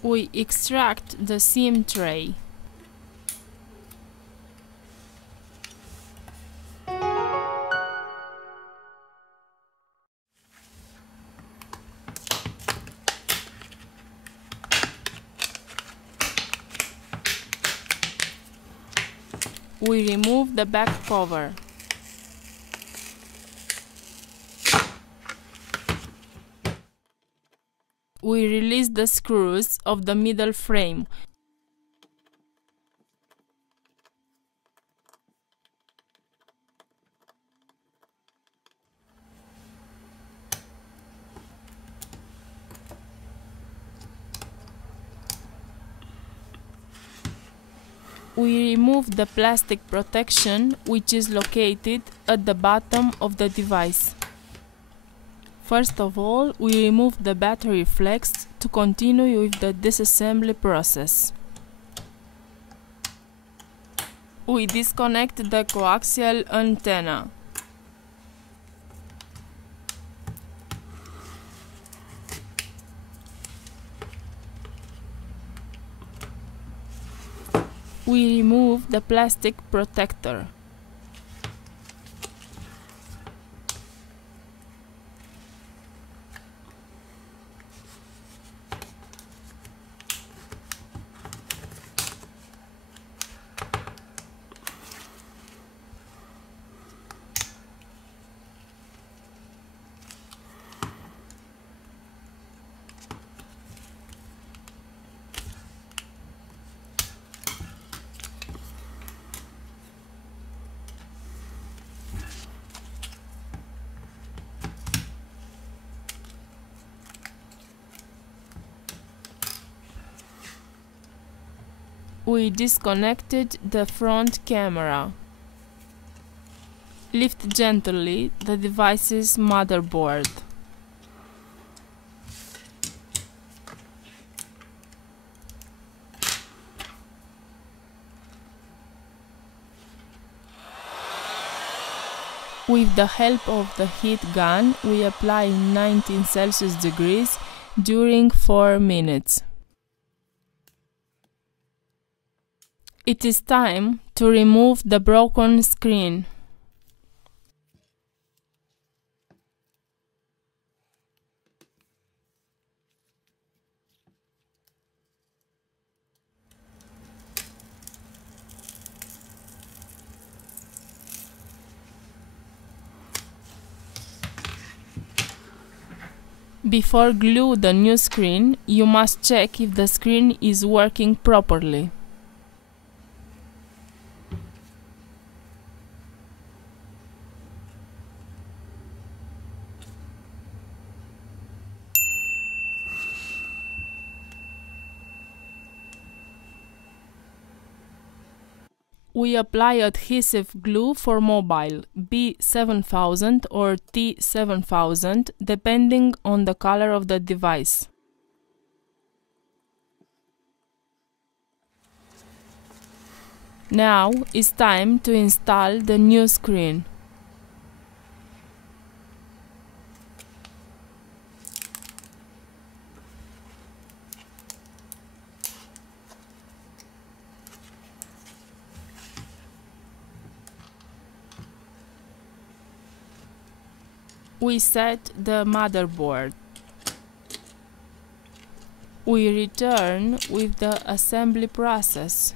We extract the SIM tray. We remove the back cover. We release the screws of the middle frame. We remove the plastic protection, which is located at the bottom of the device. First of all, we remove the battery flex to continue with the disassembly process. We disconnect the coaxial antenna. We remove the plastic protector. We disconnected the front camera. Lift gently the device's motherboard. With the help of the heat gun, we apply 19 Celsius degrees during 4 minutes. It is time to remove the broken screen. Before glue the new screen, you must check if the screen is working properly. We apply adhesive glue for mobile B7000 or T7000 depending on the color of the device. Now it's time to install the new screen. We set the motherboard. We return with the assembly process.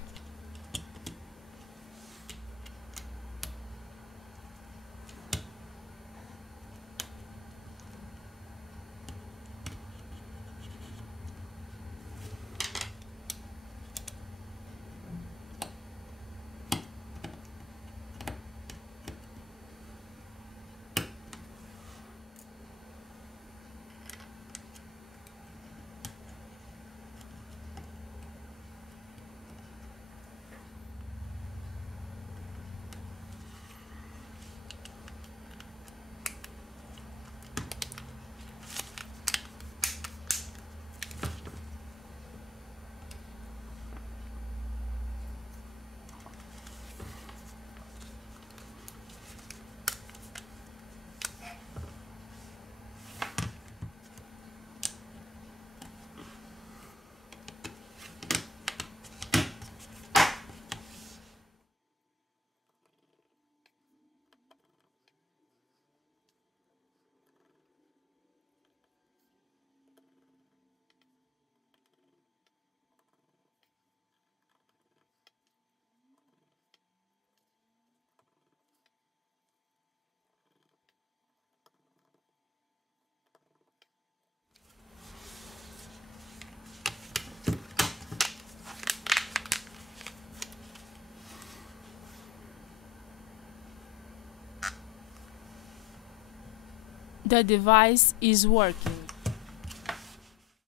The device is working.